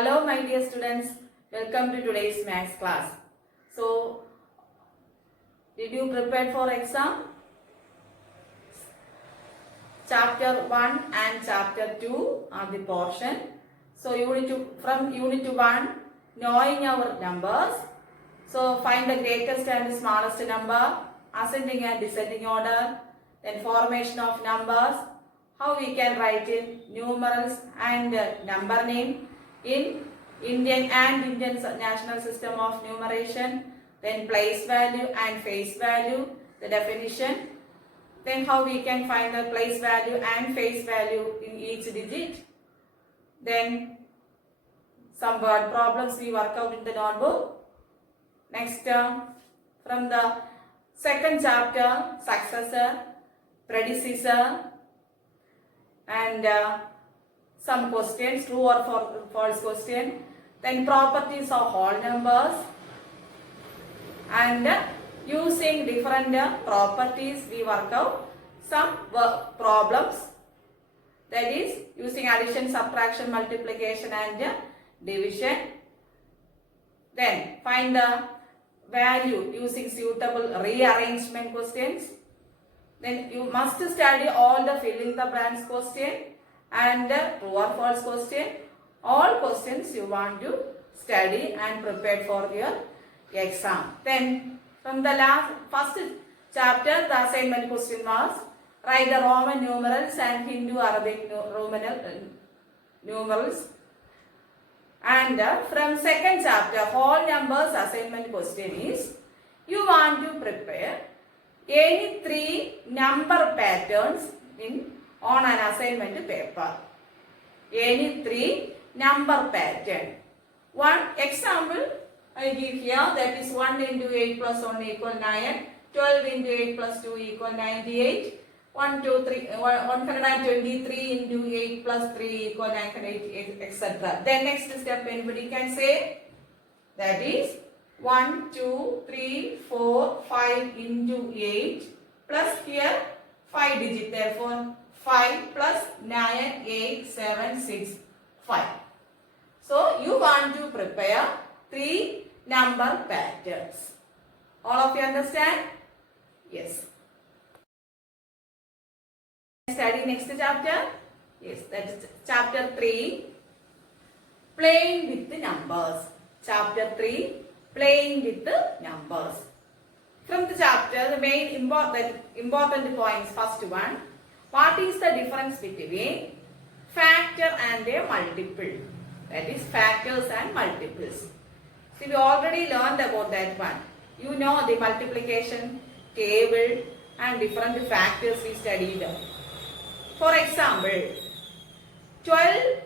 Hello my dear students, welcome to today's maths class. So, did you prepare for exam? Chapter 1 and chapter 2 are the portion. So, from unit 1, knowing our numbers. So, find the greatest and the smallest number, ascending and descending order, then formation of numbers, how we can write in numerals and number name in Indian and Indian national system of numeration, then place value and face value, the definition, then how we can find the place value and face value in each digit, then some word problems we work out in the notebook. Next, from the second chapter, successor, predecessor, and some questions, true or false question, then properties of whole numbers, and using different properties we work out some problems, that is using addition, subtraction, multiplication and division. Then find the value using suitable rearrangement questions. Then you must study all the filling the blanks question and true or false question. All questions you want to study and prepare for your exam. Then from the first chapter, the assignment question was write the Roman numerals and Hindu Arabic Roman numerals. And from second chapter, whole numbers assignment question is you want to prepare any 3 number patterns on an assignment paper. Any 3 number pattern. One example I give here, that is 1 into 8 plus 1 equal 9, 12 into 8 plus 2 equal 98, 123 into 8 plus 3 equal 988, etc. Then next step anybody can say, that is 1, 2, 3, 4, 5 into 8 plus here 5 digit, therefore 5 plus 9, 8, 7, 6, 5. So you want to prepare 3 number patterns. All of you understand? Yes. Study next chapter? Yes, that is chapter 3. Playing with the numbers. Chapter 3. Playing with the numbers. From the chapter, the main important points. First one, what is the difference between factor and a multiple? That is factors and multiples. See, we already learned about that one. You know the multiplication table and different factors we studied. For example, 12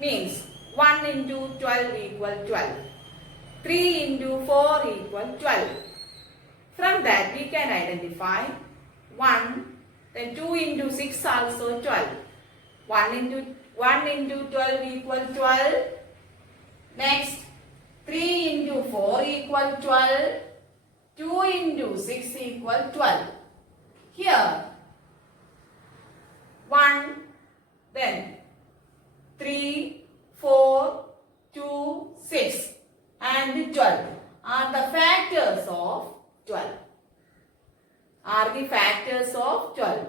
means 1 into 12 equal 12. 3 into 4 equal 12. From that we can identify 1, then 2 into 6 also 12. 1 into 12 equal 12. Next, 3 into 4 equal 12. 2 into 6 equal 12. Here, 1, then 3, 4, 2, 6 and 12 are the factors of 12. Are the factors of 12.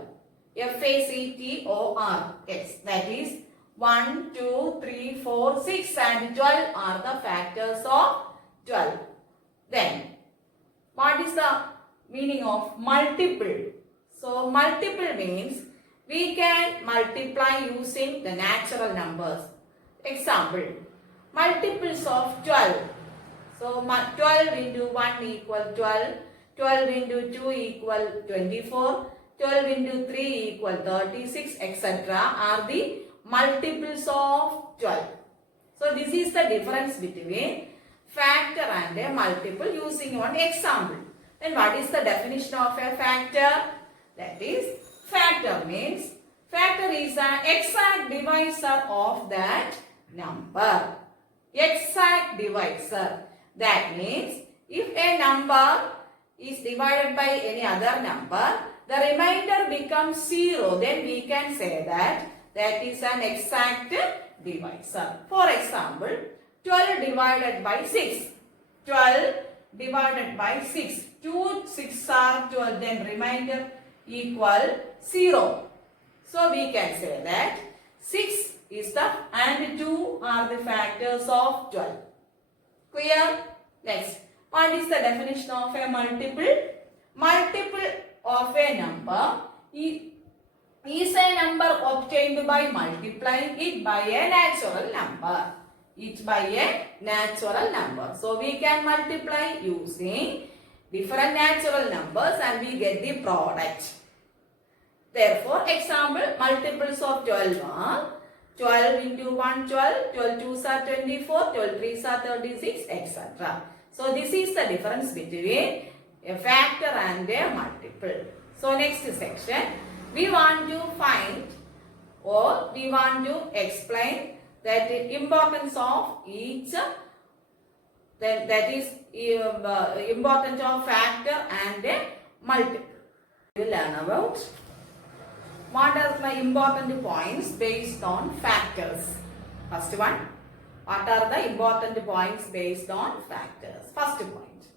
F-A-C-T-O-R-S. That is 1, 2, 3, 4, 6 and 12 are the factors of 12. Then, what is the meaning of multiple? So, multiple means we can multiply using the natural numbers. Example, multiples of 12. So, 12 into 1 equal 12, 12 into 2 equal 24, 12 into 3 equal 36, etc. are the multiples of 12. So, this is the difference between factor and a multiple using one example. Then what is the definition of a factor? That is, factor means, factor is an exact divisor of that number. Exact divisor. That means, if a number is divided by any other number, the remainder becomes 0. Then we can say that that is an exact divisor. For example, 12 divided by 6. 12 divided by 6. 2 6 are 12, then remainder equal 0. So we can say that 6 is the and 2 are the factors of 12. Clear? Next, what is the definition of a multiple? Multiple of a number is a number obtained by multiplying it by a natural number. It by a natural number. So we can multiply using different natural numbers and we get the product. Therefore, example, multiples of 12 are 12 into 1 12, 12 2s are 24, 12 3s are 36, etc. So this is the difference between a factor and a multiple. So next section, we want to find or we want to explain that the importance of each, that is importance of factor and a multiple. We will learn about what are the important points based on factors. First one, what are the important points based on factors? First point,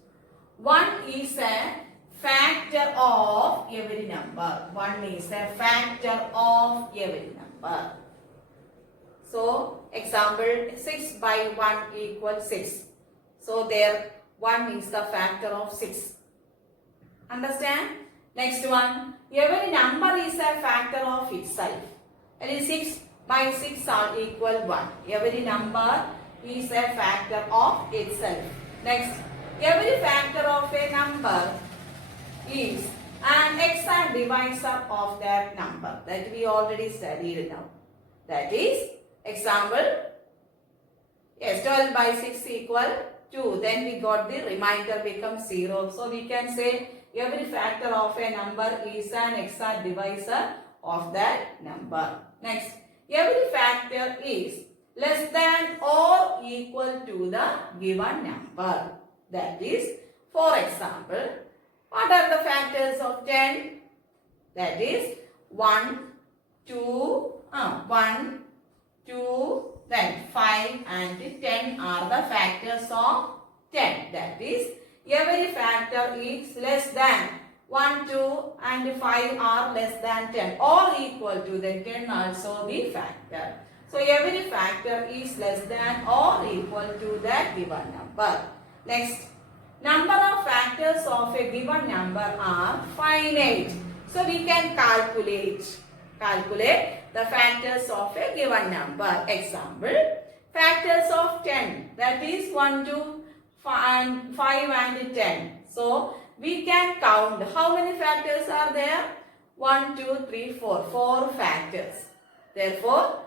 1 is a factor of every number. 1 is a factor of every number. So, example, 6 by 1 equals 6. So, there 1 is the factor of 6. Understand? Next one, every number is a factor of itself. That is 6 by 6 are equal 1. Every number is a factor of itself. Next, every factor of a number is an exact divisor of that number. That we already studied now. That is, example, yes, 12 by 6 equal 2. Then we got the remainder becomes 0. So we can say every factor of a number is an exact divisor of that number. Next, every factor is less than or equal to the given number. That is, for example, what are the factors of 10? That is 1, 2, 1, 2, then 5 and 10 are the factors of 10. That is, every factor is less than 1, 2 and 5 are less than 10 or equal to the 10 also the factor. So, every factor is less than or equal to that given number. Next, number of factors of a given number are finite. So, we can calculate the factors of a given number. Example, factors of 10, that is 1, 2, 5 and 10. So, we can count how many factors are there? 1, 2, 3, 4. 4 factors. Therefore,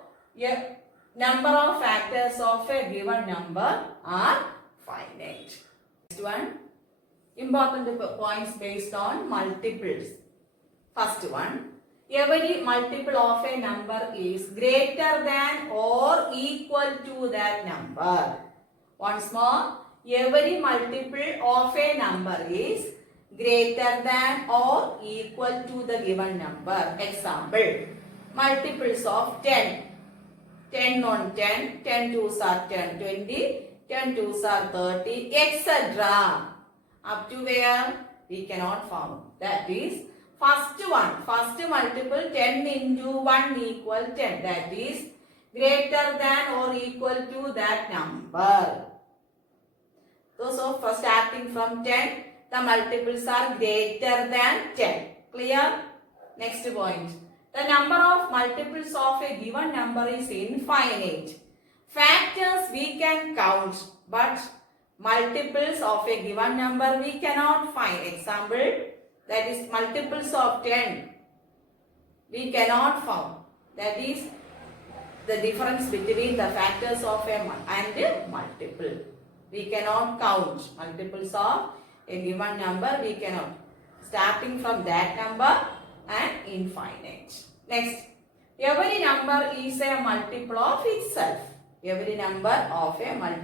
number of factors of a given number are finite. Next one, important points based on multiples. First one, every multiple of a number is greater than or equal to that number. Once more, every multiple of a number is greater than or equal to the given number. Example, multiples of 10. 10 on 10, 10 2s are 10, 20, 10 2s are 30, etc. Up to where? We cannot found. That is, first one, first multiple 10 into 1 equal 10. That is greater than or equal to that number. So for starting from 10, the multiples are greater than 10. Clear? Next point. The number of multiples of a given number is infinite. Factors we can count, but multiples of a given number we cannot find. Example, that is multiples of 10 we cannot find. That is the difference between the factors of a and multiple. We cannot count multiples of a given number. We cannot. Starting from that number and infinite. Next, every number is a multiple of itself. Every number of a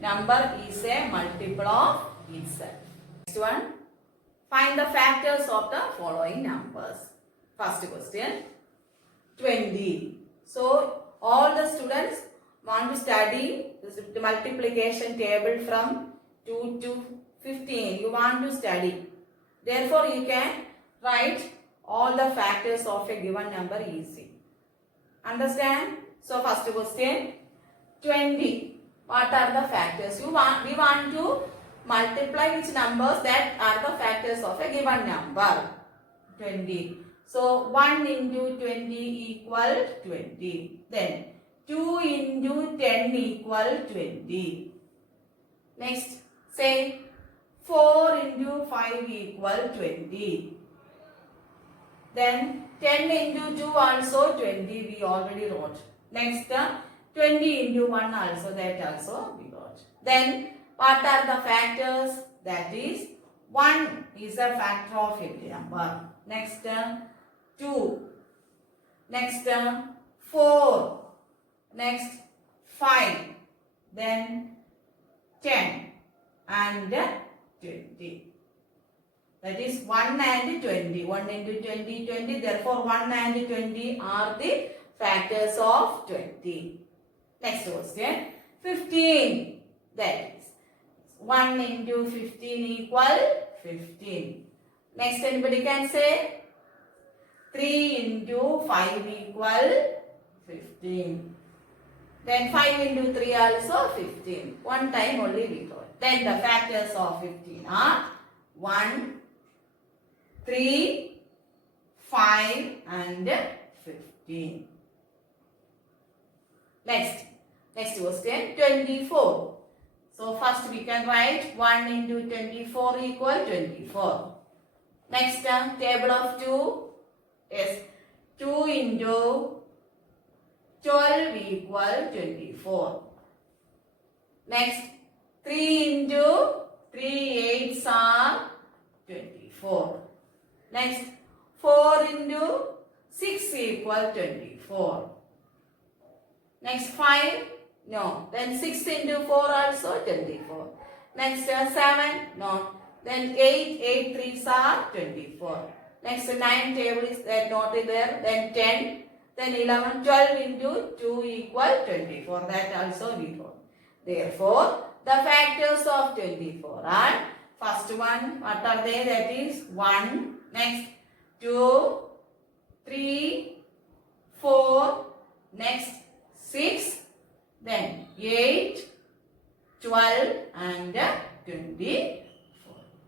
number is a multiple of itself. Next one, find the factors of the following numbers. First question, 20. So all the students want to study the multiplication table from 2 to 15. You want to study. Therefore, you can write all the factors of a given number easy. Understand? So first question, 20. What are the factors? We want to multiply which numbers that are the factors of a given number. 20. So 1 into 20 equal 20. Then 2 into 10 equal 20. Next, say 4 into 5 equal 20. Then 10 into 2 also 20 we already wrote. Next 20 into 1 also, that also we wrote. Then what are the factors? That is 1 is a factor of every number. Next 2. Next 4. Next 5. Then 10 and 20. That is 1 and 20. 1 into 20, 20. Therefore, 1 and 20 are the factors of 20. Next question. 15. That is 1 into 15 equal 15. Next, anybody can say 3 into 5 equal 15. Then 5 into 3 also 15. One time only we got. Then the factors of 15 are 1, 3, 5 and 15. Next question, 24. So first we can write 1 into 24 equal 24. Next table of 2 is 2 into 12 equal 24. Next 3 into 3 8s are 24. Next 4 into 6 equal 24. Next 5, no. Then 6 into 4 also 24. Next 7, no. Then 8 3s are 24. Next 9 table is that not there. Then 10, then 11, 12 into 2 equal 24. That also we know. Therefore, the factors of 24 are, first one, what are they? That is 1, next 2, 3, 4, next 6, then 8, 12 and 24.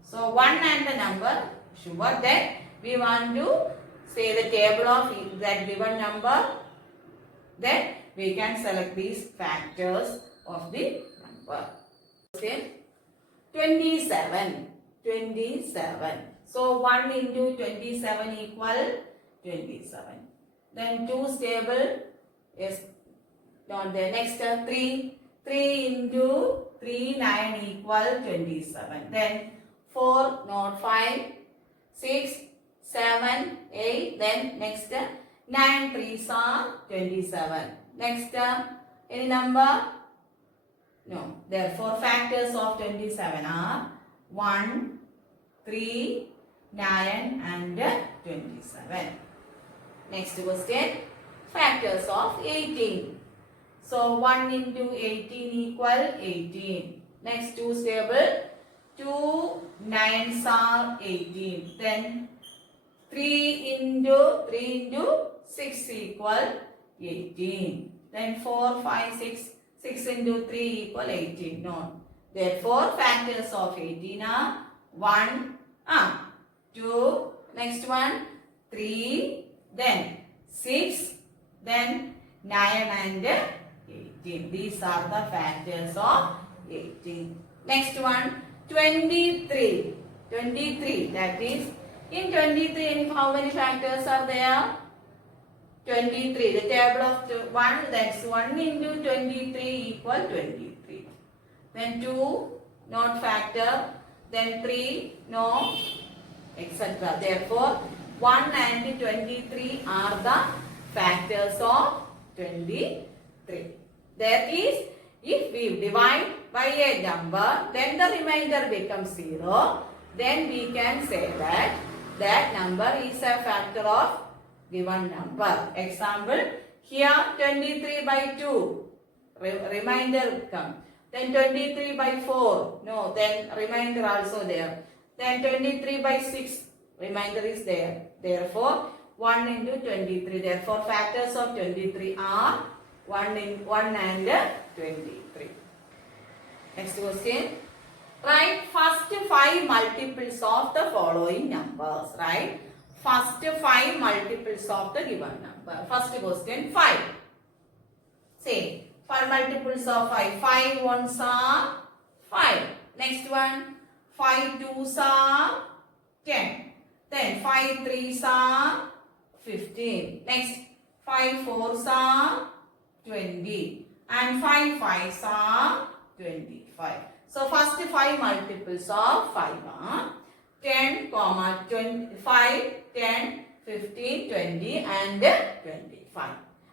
So 1 and the number, sure that we want to say the table of that given number, then we can select these factors of the number. Okay. 27. So 1 into 27 equal 27. Then 2's table is not there. Next 3 into 3 9 equal 27. Then 4 not 5, 6, 7, 8. Then next 9 3s are 27. Next any number? No. Therefore factors of 27 are 1, 3, 9 and 27. Next question. Factors of 18. So 1 into 18 equal 18. Next 2's table. 2 9s are 18. Then 3 into 6 equal 18. Then 4, 5, 6 into 3 equal 18. No. Therefore, factors of 18 are 1, 2, next one, 3, then 6, then 9 and 18. These are the factors of 18. Next one, 23. 23, that is, in 23, how many factors are there? 23. The table of 1, that's 1 into 23 equal 23. Then 2, not factor. Then 3, no, etc. Therefore, 1 and 23 are the factors of 23. That is, if we divide by a number, then the remainder becomes 0. Then we can say that that number is a factor of given number. Example, Here 23 by 2. Remainder come. Then 23 by 4. No, then remainder also there. Then 23 by 6. Remainder is there. Therefore, 1 into 23. Therefore, factors of 23 are 1 and 23. Next question. Write first 5 multiples of the following numbers. Right? First 5 multiples of the given number. First question 5. Say 5 multiples of 5. 5 ones are 5. Next one 5 twos are 10. Then 5 threes are 15. Next 5 fours are 20. And 5 fives are 25. So first 5 multiples of 5 are 10, 25, 10, 15, 20 and 25.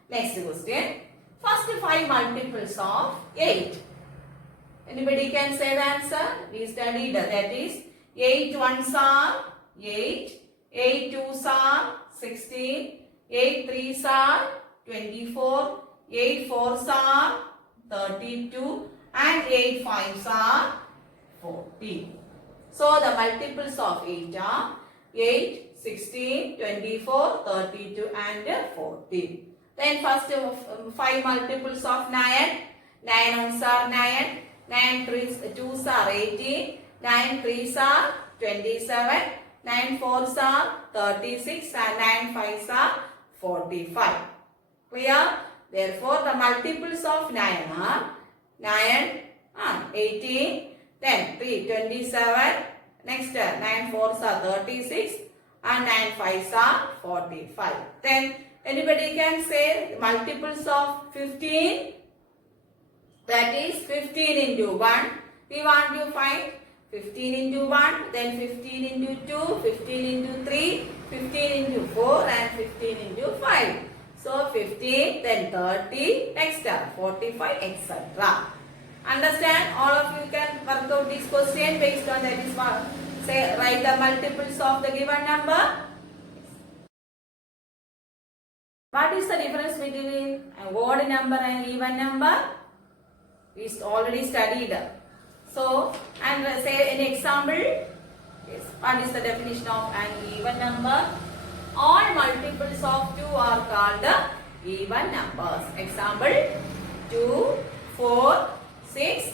Next question. First 5 multiples of 8. Anybody can say the answer? We studied that is 8 ones are 8, 8 twos are 16, 8 threes are 24, 8 fours are 32 and 8 fives are 40. So the multiples of 8 are 8, 16, 24, 32 and 40. Then first 5 multiples of 9. 9 ones are 9, 9 twos are 18, 9 threes are 27, 9 fours are 36 and 9 fives are 45. Clear? Therefore, the multiples of 9 are 9, 18, then 3, 27, next 9 fours are 36 and 9 fives are 45. Then anybody can say multiples of 15, that is 15 into 1. We want to find 15 into 1, then 15 into 2, 15 into 3, 15 into 4 and 15 into 5. So 15, then 30, next 45, etc. Understand? All of you can work out this question based on that is what. Say, write the multiples of the given number. What is the difference between an odd number and even number? We already studied. So, and say an example. Yes. What is the definition of an even number? All multiples of 2 are called even numbers. Example 2, 4, 6,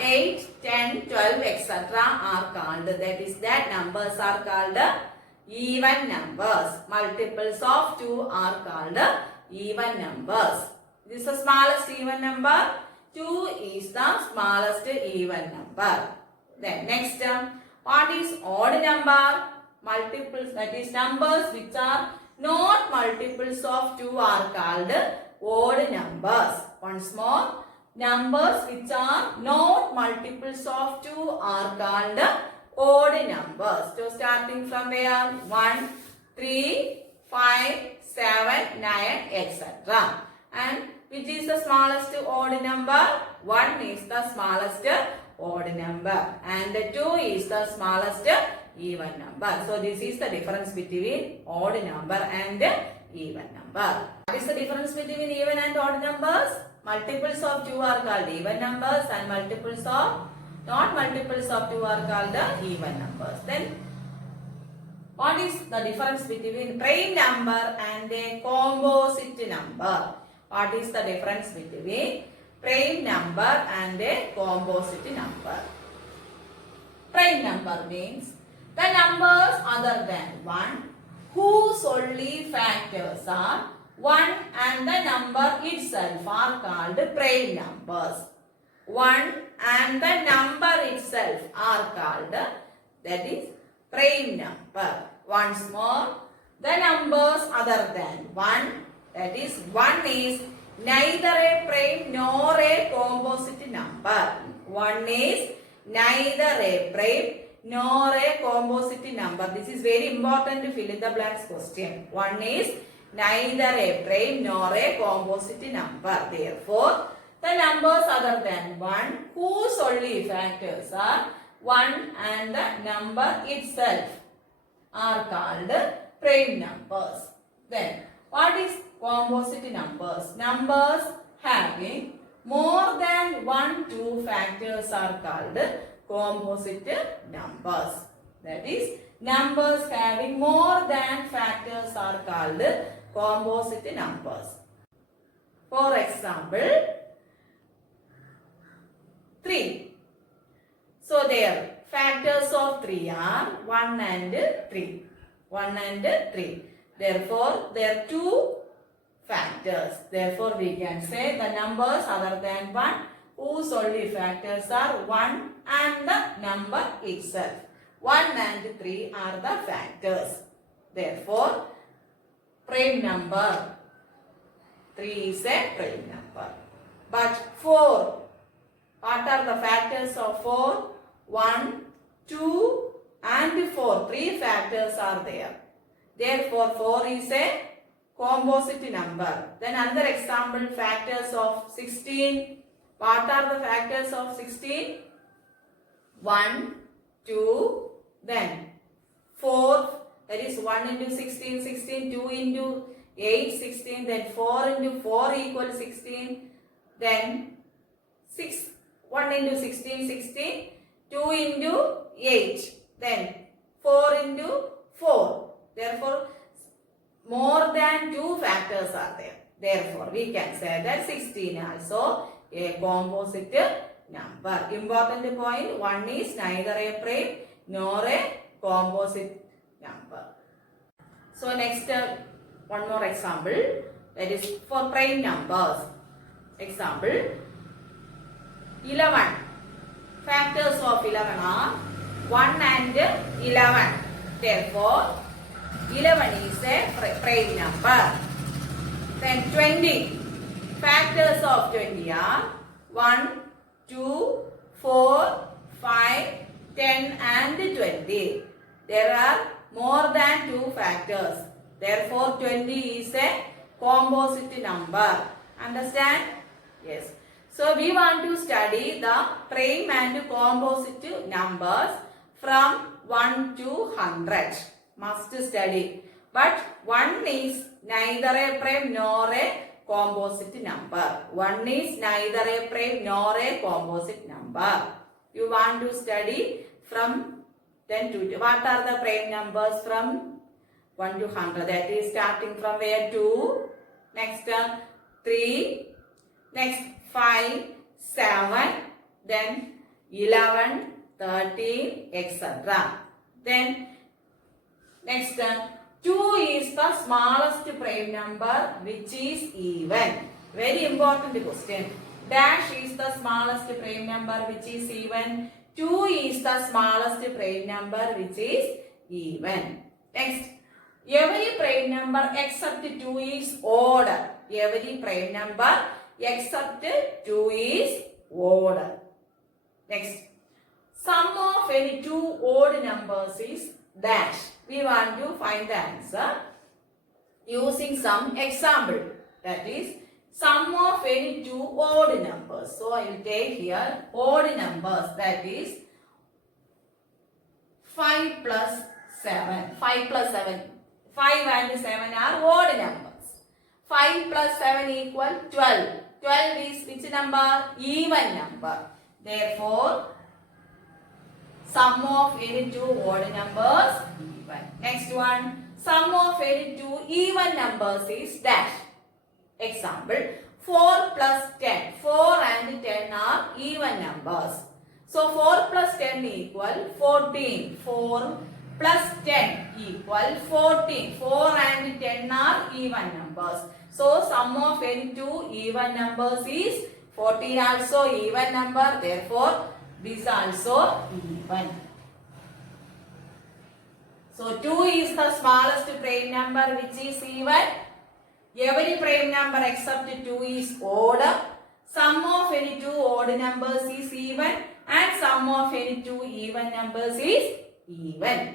8, 10, 12, etc. are called. That is that numbers are called even numbers. Multiples of 2 are called even numbers. This is the smallest even number. 2 is the smallest even number. Then next, what is odd number? Multiples, that is numbers which are not multiples of 2 are called odd numbers. Once more, numbers which are not multiples of 2 are called odd numbers. So starting from where? 1, 3, 5, 7, 9, etc. And which is the smallest odd number? 1 is the smallest odd number and 2 is the smallest even number. So this is the difference between odd number and even number. What is the difference between even and odd numbers? Multiples of 2 are called even numbers and multiples of not multiples of 2 are called even numbers. Then what is the difference between prime number and a composite number? What is the difference between prime number and a composite number? Prime number means the numbers other than 1 whose only factors are 1 and the number itself are called prime numbers. 1 and the number itself are called, that is prime number. Once more, the numbers other than 1, that is 1 is neither a prime nor a composite number. 1 is neither a prime nor a composite number. This is very important to fill in the blanks question. 1 is neither a prime nor a composite number. Therefore, the numbers other than 1 whose only factors are 1 and the number itself are called prime numbers. Then, what is composite numbers. Numbers having more than 1, 2 factors are called composite numbers. That is, numbers having more than factors are called composite numbers. For example, 3. So their factors of 3 are 1 and 3. 1 and 3. Therefore, there are 2 factors. Therefore, we can say the numbers other than 1 whose only factors are 1 and the number itself. 1 and 3 are the factors. Therefore, prime number 3 is a prime number. But 4, what are the factors of 4? 1, 2 and 4. 3 factors are there. Therefore, 4 is a composite number. Then another example, factors of 16. What are the factors of 16? 1, 2, then 4. That is 1 into 16, 16, 2 into 8, 16, then 4 into 4 equals 16, then 1 into 16, 16, 2 into 8, then 4 into 4. Therefore, more than 2 factors are there. Therefore, we can say that 16 also a composite number. Important point, 1 is neither a prime nor a composite number. So, next one more example, that is for prime numbers. Example, 11. Factors of 11 are 1 and 11. Therefore, 11 is a prime number. Then 20. Factors of 20 are 1, 2, 4, 5, 10 and 20. There are more than 2 factors. Therefore, 20 is a composite number. Understand? Yes. So, we want to study the prime and composite numbers from 1 to 100. Must study. But 1 is neither a prime nor a composite number. 1 is neither a prime nor a composite number. You want to study from 10 to 20. What are the prime numbers from 1 to 100? That is starting from where? 2. Next 3. Next 5, 7. Then 11, 13, etc. Then next 2 is the smallest prime number which is even. Very important question. Dash is the smallest prime number which is even. 2 is the smallest prime number which is even. Next, every prime number except 2 is odd. Every prime number except 2 is odd. Next, sum of any 2 odd numbers is dash. We want to find the answer using some example. That is, sum of any 2 odd numbers. So, I will take here odd numbers. That is 5 plus 7. 5 plus 7. 5 and 7 are odd numbers. 5 plus 7 equal 12. 12 is which number? Even number. Therefore, sum of any 2 odd numbers, even. Next one, sum of any 2 even numbers is dash. Example, 4 plus 10. 4 and 10 are even numbers. So, 4 plus 10 equal 14. 4 plus 10 equal 14. 4 and 10 are even numbers. So, sum of any 2 even numbers is 14 also even number. Therefore, this also even. So, 2 is the smallest prime number which is even. Every prime number except 2 is odd. Sum of any 2 odd numbers is even. And sum of any 2 even numbers is even.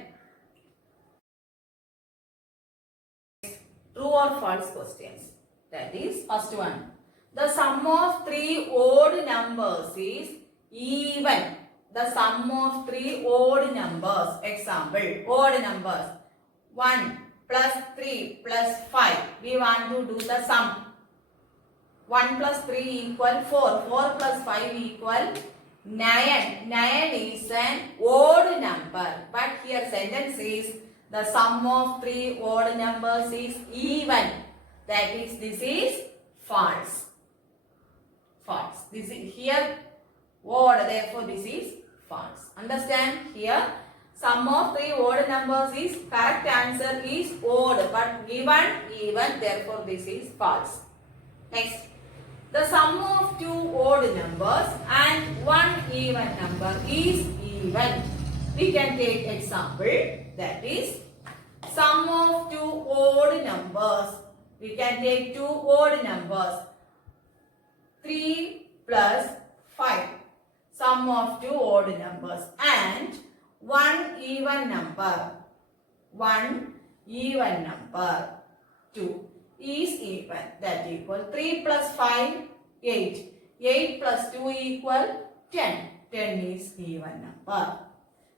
True or false questions. That is first one. The sum of 3 odd numbers is even. The sum of 3 odd numbers. Example, odd numbers 1, plus 3 plus 5. We want to do the sum. 1 plus 3 equal 4. 4 plus 5 equal 9. 9 is an odd number. But here sentence is the sum of 3 odd numbers is even. That is, this is false. False. This is here odd. Therefore, this is false. Understand? Here sum of 3 odd numbers is correct answer is odd. But given even. Therefore, this is false. Next. The sum of 2 odd numbers and 1 even number is even. We can take example, that is sum of 2 odd numbers. We can take 2 odd numbers. 3 plus 5. Sum of 2 odd numbers and 1 even number. 1 even number. 2 is even. That equal 3 plus 5, 8. 8 plus 2 equal 10. 10 is even number.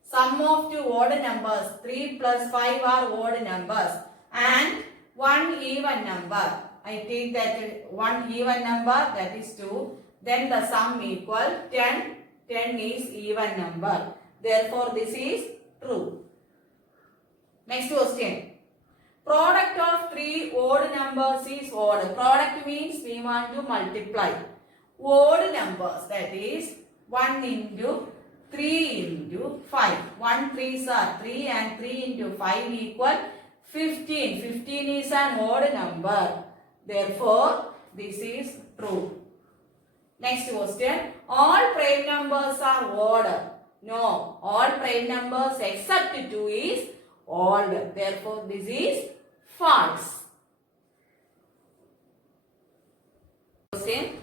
Sum of 2 odd numbers. 3 plus 5 are odd numbers. And 1 even number. I take that 1 even number, that is 2. Then the sum equal 10. 10 is even number. Therefore, this is true. Next question. Product of 3 odd numbers is odd. Product means we want to multiply. Odd numbers, that is 1 into 3 into 5. 1 3s are 3 and 3 into 5 equal 15. 15 is an odd number. Therefore, this is true. Next question. All prime numbers are odd. No, all prime numbers except 2 is odd. Therefore, this is false. Question.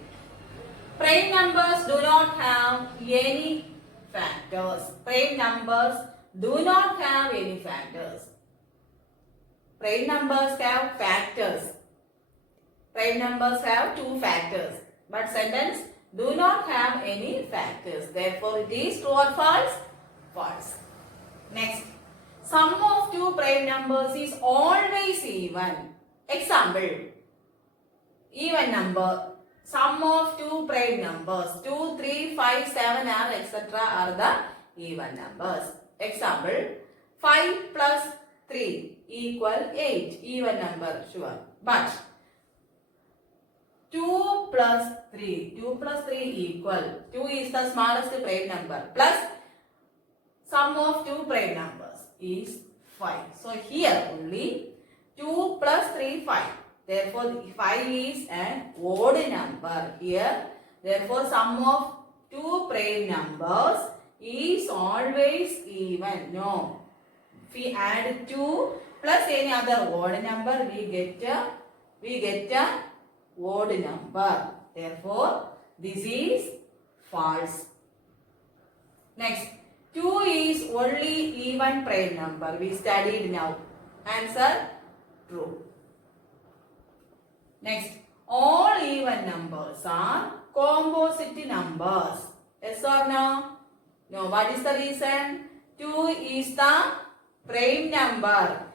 Prime numbers do not have any factors. Prime numbers do not have any factors. Prime numbers have factors. Prime numbers have 2 factors. But sentence do not have any factors. Therefore, it is true or false? False. Next. Sum of 2 prime numbers is always even. Example. Even number. Sum of 2 prime numbers. 2, 3, 5, 7 are etc. are the even numbers. Example. 5 plus 3 equal 8. Even number, sure. But 2 plus 3. 2 plus 3 equal. 2 is the smallest prime number. Plus sum of 2 prime numbers is 5. So here only 2 plus 3, 5. Therefore, 5 is an odd number here. Therefore, sum of 2 prime numbers is always even. No. If we add 2 plus any other odd number, we get a odd number. Therefore, this is false. Next, 2 is only even prime number. We studied now. Answer, true. Next, all even numbers are composite numbers. Yes or no? No. What is the reason? 2 is the prime number.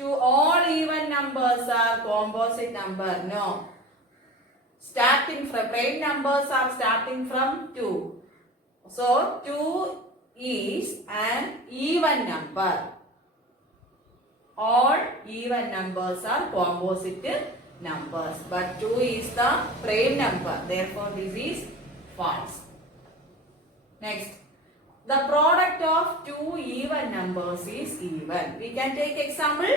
All even numbers are composite number. No. Starting from prime numbers are starting from 2. So 2 is an even number. All even numbers are composite numbers. But 2 is the prime number. Therefore, this is false. Next. The product of 2 even numbers is even. We can take example.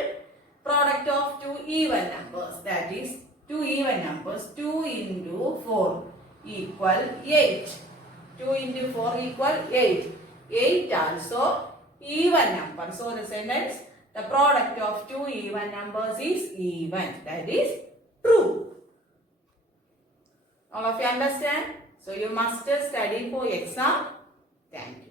Product of 2 even numbers. That is 2 even numbers. 2 into 4 equal 8. 2 into 4 equal 8. 8 also even number. So the sentence, the product of 2 even numbers is even. That is true. All of you understand? So you must study for exam. Thank you.